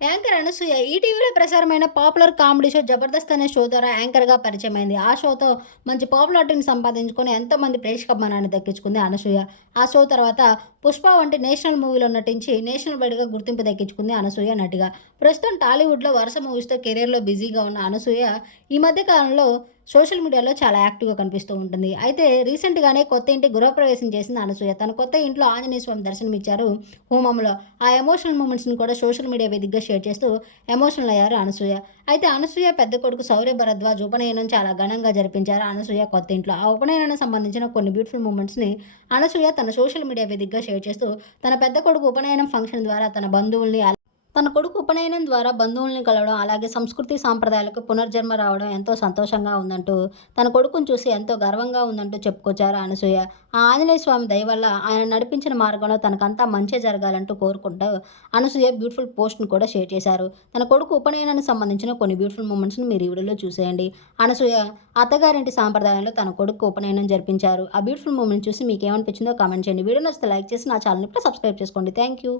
Anchor Anasuya ఈటీవీలో ప్రసారమైన popular comedy show Jabardasth అనే షో ద్వారా యాంకర్గా పరిచయమైంది. ఆ షోతో మంచి పాపులారిటీని సంపాదించుకొని ఎంతోమంది ప్రేక్షకాభిమానాన్ని దక్కించుకుంది అనసూయ. ఆ షో తర్వాత పుష్ప వంటి నేషనల్ మూవీలో నటించి నేషనల్ వైడ్గా గుర్తింపు దక్కించుకుంది అనసూయ నటిగా. ప్రస్తుతం టాలీవుడ్లో వరుస మూవీస్తో కెరీర్లో బిజీగా ఉన్న అనసూయ ఈ మధ్య కాలంలో సోషల్ మీడియాలో చాలా యాక్టివ్గా కనిపిస్తూ ఉంటుంది. అయితే రీసెంట్గానే కొత్త ఇంటి గృహప్రవేశం చేసింది అనసూయ. తన కొత్త ఇంట్లో ఆంజనేయ స్వామి దర్శనమిచ్చారు హోమంలో. ఆ ఎమోషనల్ మూమెంట్స్ని కూడా సోషల్ మీడియా వేదికగా షేర్ చేస్తూ ఎమోషనల్ అయ్యారు అనసూయ. అయితే అనసూయ పెద్ద కొడుకు సౌర్య భరద్వాజ్ ఉపనయనం చాలా ఘనంగా జరిపించారు అనసూయ కొత్త ఇంట్లో. ఆ ఉపనయనానికి సంబంధించిన కొన్ని బ్యూటిఫుల్ మూమెంట్స్ని అనసూయ తన సోషల్ మీడియా వేదికగా షేర్ చేస్తూ తన పెద్ద కొడుకు ఉపనయనం ఫంక్షన్ ద్వారా తన బంధువుల్ని తన కొడుకు ఉపనయనం ద్వారా బంధువుల్ని కలవడం అలాగే సంస్కృతి సాంప్రదాయాలకు పునర్జన్మ రావడం ఎంతో సంతోషంగా ఉందంటూ తన కొడుకును చూసి ఎంతో గర్వంగా ఉందంటూ చెప్పుకొచ్చారు అనసూయ. ఆ ఆంజనేయ స్వామి దయ వల్ల ఆయన నడిపించిన మార్గంలో తనకంతా మంచి జరగాలంటూ కోరుకుంటూ అనసూయ బ్యూటిఫుల్ పోస్ట్ను కూడా షేర్ చేశారు. తన కొడుకు ఉపనయనానికి సంబంధించిన కొన్ని బ్యూటిఫుల్ మూమెంట్స్ని మీరు ఈ వీడియోలో చూసేయండి. అనసూయ అత్తగారింటి సాంప్రదాయంలో తన కొడుకు ఉపనయనం జరిపించారు. ఆ బ్యూటిఫుల్ మూమెంట్ చూసి మీకు ఏమనిపించిందో కామెంట్ చేయండి. వీడియో నచ్చితే లైక్ చేసి నా ఛానల్ని ఇప్పుడు సబ్స్క్రైబ్ చేసుకోండి. Thank you